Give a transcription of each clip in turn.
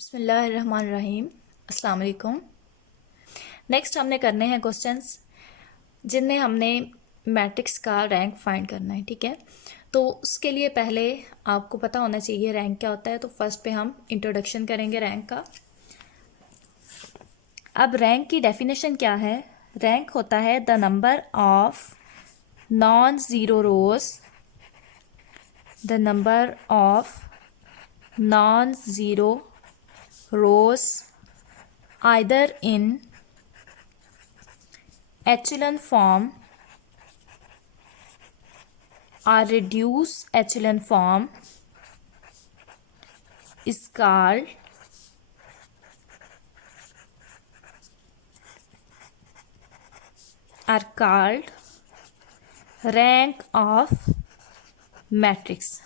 बिस्मिल्लाहिर्रहमानिर्रहीम। अस्सलाम वालेकुम। नेक्स्ट हमने करने हैं क्वेश्चंस जिनमें हमने मैट्रिक्स का रैंक फाइंड करना है। ठीक है, तो उसके लिए पहले आपको पता होना चाहिए रैंक क्या होता है। तो फर्स्ट पे हम इंट्रोडक्शन करेंगे रैंक का। अब रैंक की डेफिनेशन क्या है? रैंक होता है the number of non zero rows, the number of non zero rows either in echelon form or reduced echelon form is called rank of matrix।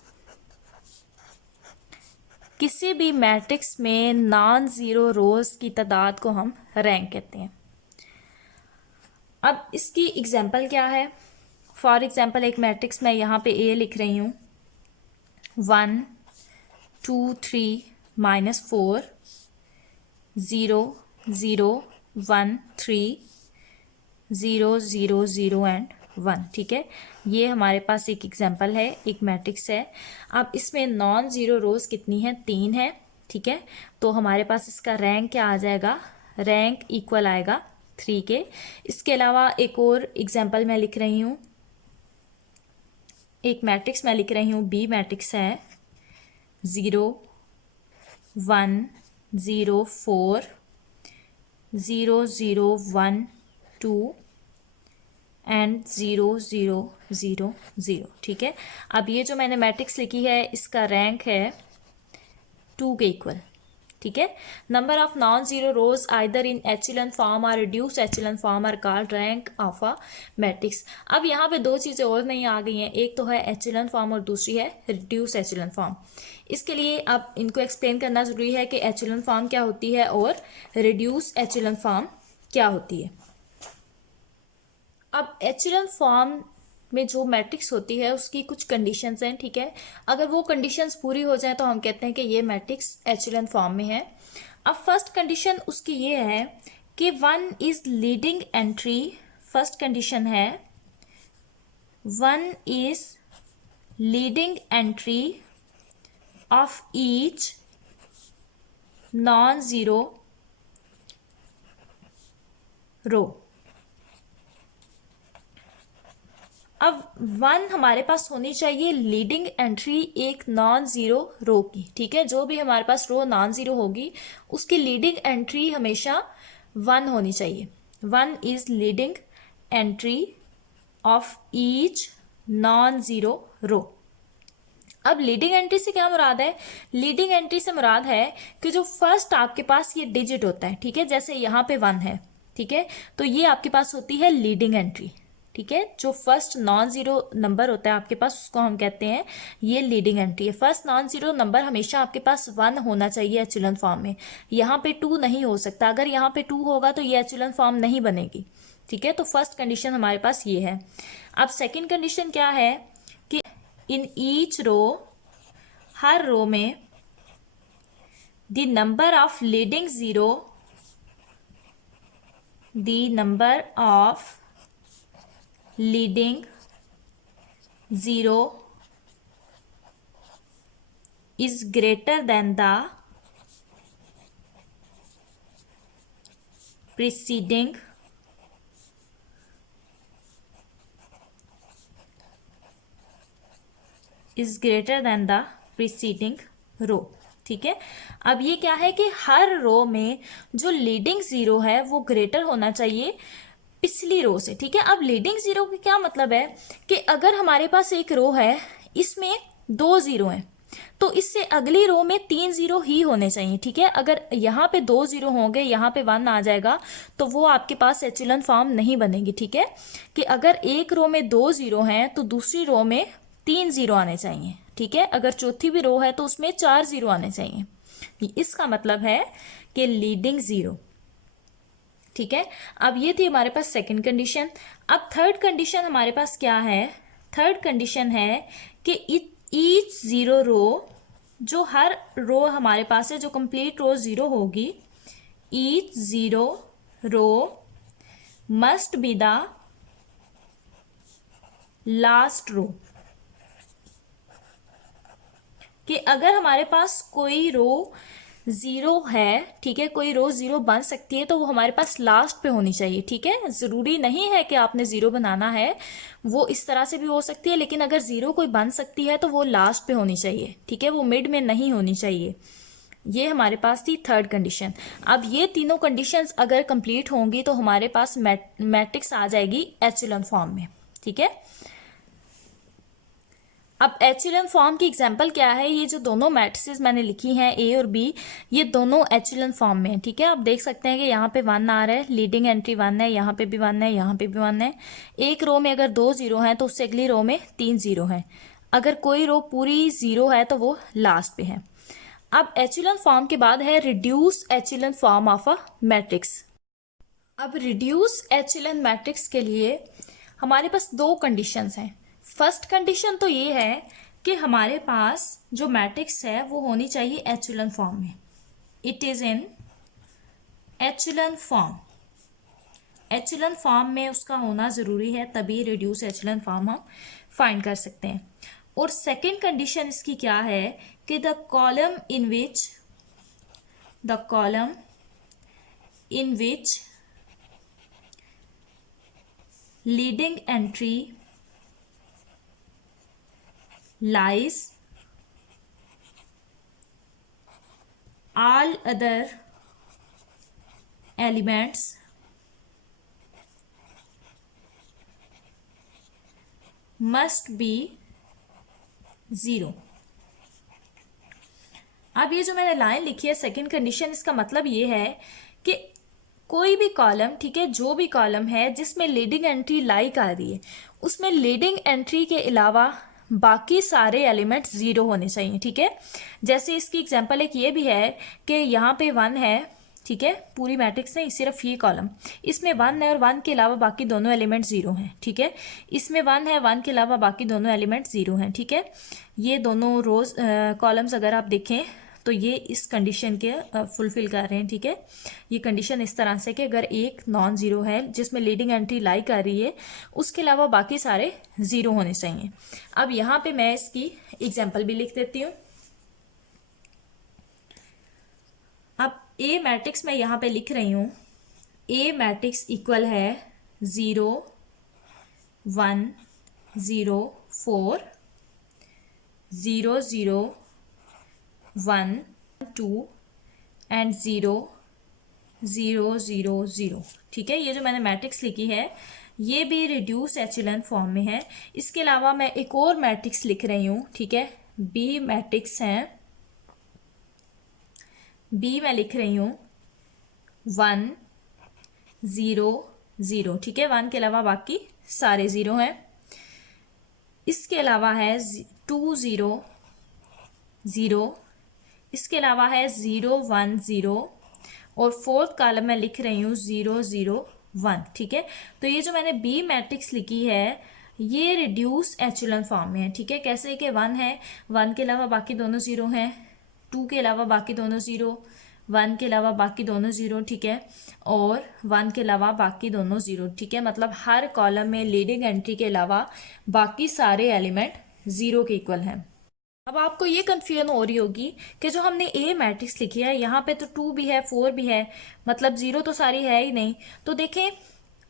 किसी भी मैट्रिक्स में नॉन ज़ीरो रोज की तादाद को हम रैंक कहते हैं। अब इसकी एग्जांपल क्या है? फॉर एग्जांपल एक मैट्रिक्स में यहाँ पे ए लिख रही हूँ 1 2 3 -4 0 0 1 3 0 0 0 एंड 1। ठीक है, ये हमारे पास एक एग्जांपल है, एक मैट्रिक्स है। अब इसमें नॉन ज़ीरो रोज कितनी है? 3 है। ठीक है, तो हमारे पास इसका रैंक क्या आ जाएगा? रैंक इक्वल आएगा 3 के। इसके अलावा एक और एग्जांपल मैं लिख रही हूँ, एक मैट्रिक्स मैं लिख रही हूँ, बी मैट्रिक्स है 0 1 0 4 0 0 1 2 एंड 0 0 0 0। ठीक है, अब ये जो मैंने मैट्रिक्स लिखी है इसका रैंक है 2 के इक्वल। ठीक है, number of non zero rows either in echelon form और reduce echelon form are called rank of a matrix. अब यहाँ पे दो चीज़ें और नहीं आ गई हैं, एक तो है एचेलन फॉर्म और दूसरी है रिड्यूस एचेलन फॉर्म। इसके लिए अब इनको एक्सप्लेन करना जरूरी है कि एचेलन फॉर्म क्या होती है और रिड्यूस एचेलन फॉर्म क्या होती है। अब एचेलन फॉर्म में जो मैट्रिक्स होती है उसकी कुछ कंडीशंस हैं। ठीक है, अगर वो कंडीशंस पूरी हो जाए तो हम कहते हैं कि ये मैट्रिक्स एचेलन फॉर्म में है। अब फर्स्ट कंडीशन उसकी ये है कि 1 is leading entry. First condition है 1 is leading entry of each non zero row. अब 1 हमारे पास होनी चाहिए लीडिंग एंट्री एक नॉन ज़ीरो रो की। ठीक है, जो भी हमारे पास रो नॉन ज़ीरो होगी उसकी लीडिंग एंट्री हमेशा 1 होनी चाहिए। 1 is leading entry of each non zero row. अब लीडिंग एंट्री से क्या मुराद है? लीडिंग एंट्री से मुराद है कि जो फर्स्ट आपके पास ये डिजिट होता है, ठीक है, जैसे यहाँ पे 1 है, ठीक है, तो ये आपके पास होती है लीडिंग एंट्री। ठीक है, जो फर्स्ट नॉन जीरो नंबर होता है आपके पास उसको हम कहते हैं ये लीडिंग एंट्री है। फर्स्ट नॉन जीरो नंबर हमेशा आपके पास 1 होना चाहिए एचेलन फॉर्म में। यहाँ पे 2 नहीं हो सकता, अगर यहाँ पे 2 होगा तो ये एचेलन फॉर्म नहीं बनेगी। ठीक है, तो फर्स्ट कंडीशन हमारे पास ये है। अब सेकेंड कंडीशन क्या है कि इन ईच रो, हर रो में the number of leading zero, the number of leading zero is greater than the preceding रो। ठीक है, अब ये क्या है कि हर रो में जो लीडिंग जीरो है वो ग्रेटर होना चाहिए पिछली रो से। ठीक है, अब लीडिंग जीरो का क्या मतलब है कि अगर हमारे पास एक रो है इसमें 2 जीरो हैं तो इससे अगली रो में 3 जीरो ही होने चाहिए। ठीक है, अगर यहाँ पे 2 जीरो होंगे, यहाँ पे 1 आ जाएगा तो वो आपके पास एचेलन फॉर्म नहीं बनेगी। ठीक है, कि अगर एक रो में 2 जीरो हैं तो दूसरी रो में 3 जीरो आने चाहिए। ठीक है, अगर चौथी भी रो है तो उसमें 4 जीरो आने चाहिए। इसका मतलब है कि लीडिंग जीरो। ठीक है, अब ये थी हमारे पास सेकंड कंडीशन। अब थर्ड कंडीशन हमारे पास क्या है? थर्ड कंडीशन है कि ईच जीरो रो जो हर रो हमारे पास है, जो कंप्लीट रो 0 होगी, each 0 row must be the last row. कि अगर हमारे पास कोई रो 0 है, ठीक है, कोई रो 0 बन सकती है तो वो हमारे पास लास्ट पे होनी चाहिए। ठीक है, जरूरी नहीं है कि आपने 0 बनाना है, वो इस तरह से भी हो सकती है, लेकिन अगर 0 कोई बन सकती है तो वो लास्ट पे होनी चाहिए। ठीक है, वो मिड में नहीं होनी चाहिए। ये हमारे पास थी थर्ड कंडीशन। अब ये तीनों कंडीशंस अगर कंप्लीट होंगी तो हमारे पास मैट्रिक्स आ जाएगी एचेलॉन फॉर्म में। ठीक है, अब एचेलॉन फॉर्म की एग्जांपल क्या है, ये जो दोनों मैट्रिसेस मैंने लिखी हैं ए और बी, ये दोनों एचेलॉन फॉर्म में है। ठीक है, आप देख सकते हैं कि यहाँ पे 1 आ रहा है, लीडिंग एंट्री 1 है, यहाँ पे भी 1 है, यहाँ पे भी 1 है। एक रो में अगर 2 0 हैं तो उससे अगली रो में 3 0 हैं। अगर कोई रो पूरी 0 है तो वो लास्ट पे है। अब एचेलॉन फॉर्म के बाद है reduce echelon form of a matrix. अब रिड्यूस एचेलॉन मैट्रिक्स के लिए हमारे पास दो कंडीशंस हैं। फर्स्ट कंडीशन तो ये है कि हमारे पास जो मैट्रिक्स है वो होनी चाहिए एचेलॉन फॉर्म में। It is in echelon form. Echelon form में उसका होना जरूरी है, तभी रिड्यूस एचेलॉन फॉर्म हम फाइंड कर सकते हैं। और सेकंड कंडीशन इसकी क्या है कि the column in which leading entry lies all other elements must be 0। अब ये जो मैंने लाइन लिखी है सेकंड कंडीशन, इसका मतलब ये है कि कोई भी कॉलम, ठीक है, जो भी कॉलम है जिसमें लीडिंग एंट्री लाई कर रही है, उसमें लीडिंग एंट्री के अलावा बाकी सारे एलिमेंट्स 0 होने चाहिए। ठीक है, जैसे इसकी एग्जांपल एक ये भी है कि यहाँ पे 1 है, ठीक है, पूरी मैट्रिक्स नहीं, सिर्फ ये कॉलम, इसमें 1 है और 1 के अलावा बाकी दोनों एलिमेंट 0 हैं। ठीक है, इसमें 1 है, 1 के अलावा बाकी दोनों एलिमेंट 0 हैं। ठीक है, ये दोनों रोज कॉलम्स अगर आप देखें तो ये इस कंडीशन के फुलफिल कर रहे हैं। ठीक है, ये कंडीशन इस तरह से कि अगर एक नॉन जीरो है जिसमें लीडिंग एंट्री लाई कर रही है, उसके अलावा बाकी सारे 0 होने चाहिए। अब यहाँ पे मैं इसकी एग्जांपल भी लिख देती हूँ। अब ए मैट्रिक्स मैं यहाँ पे लिख रही हूँ, ए मैट्रिक्स इक्वल है 0 1 0 4 0 0 1 2 एंड 0 0 0 0। ठीक है, ये जो मैंने मैट्रिक्स लिखी है ये भी रिड्यूस एचेलॉन फॉर्म में है। इसके अलावा मैं एक और मैट्रिक्स लिख रही हूँ। ठीक है, बी मैट्रिक्स है, बी मैं लिख रही हूँ 1 0 0। ठीक है, 1 के अलावा बाकी सारे 0 हैं। इसके अलावा है 2 0 0, इसके अलावा है 0 1 0 और फोर्थ कॉलम में लिख रही हूँ 0 0 1। ठीक है, तो ये जो मैंने बी मैट्रिक्स लिखी है ये रिड्यूस एचेलॉन फॉर्म में है। ठीक है, कैसे कि 1 है, 1 के अलावा बाकी दोनों 0 हैं, 2 के अलावा बाकी दोनों 0, 1 के अलावा बाकी दोनों 0। ठीक है, और 1 के अलावा बाकी दोनों 0। ठीक है, मतलब हर कॉलम में लीडिंग एंट्री के अलावा बाकी सारे एलिमेंट 0 के इक्वल हैं। अब आपको ये कंफ्यूजन हो रही होगी कि जो हमने ए मैट्रिक्स लिखी है यहाँ पे तो 2 भी है 4 भी है, मतलब 0 तो सारी है ही नहीं। तो देखें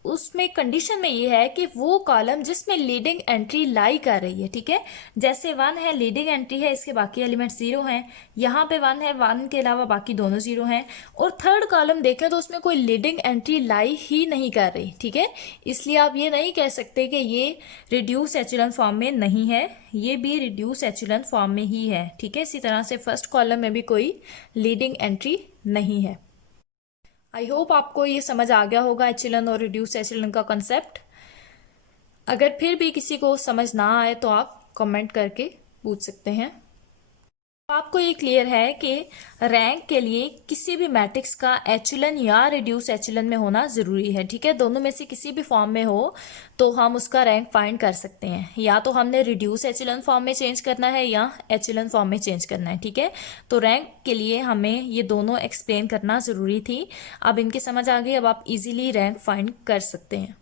उसमें कंडीशन में ये है कि वो कॉलम जिसमें लीडिंग एंट्री लाई कर रही है। ठीक है, जैसे 1 है, लीडिंग एंट्री है, इसके बाकी एलिमेंट 0 हैं, यहाँ पे 1 है, 1 के अलावा बाकी दोनों 0 हैं। और थर्ड कॉलम देखें तो उसमें कोई लीडिंग एंट्री लाई ही नहीं कर रही। ठीक है, इसलिए आप ये नहीं कह सकते कि ये रिड्यूस एचेलॉन फॉर्म में नहीं है, ये भी रिड्यूस एचेलॉन फॉर्म में ही है। ठीक है, इसी तरह से फर्स्ट कॉलम में भी कोई लीडिंग एंट्री नहीं है। आई होप आपको ये समझ आ गया होगा एचेलॉन और रिड्यूस एचेलॉन का कंसेप्ट। अगर फिर भी किसी को समझ ना आए तो आप कमेंट करके पूछ सकते हैं। आपको ये क्लियर है कि रैंक के लिए किसी भी मैट्रिक्स का एचेलन या रिड्यूस एचेलन में होना जरूरी है, ठीक है। दोनों में से किसी भी फॉर्म में हो तो हम उसका रैंक फाइंड कर सकते हैं, या तो हमने रिड्यूस एचेलन फॉर्म में चेंज करना है या एचेलन फॉर्म में चेंज करना है, ठीक है। तो रैंक के लिए हमें ये दोनों एक्सप्लेन करना जरूरी थी। अब इनकी समझ आ गई, अब आप इजीली रैंक फाइंड कर सकते हैं।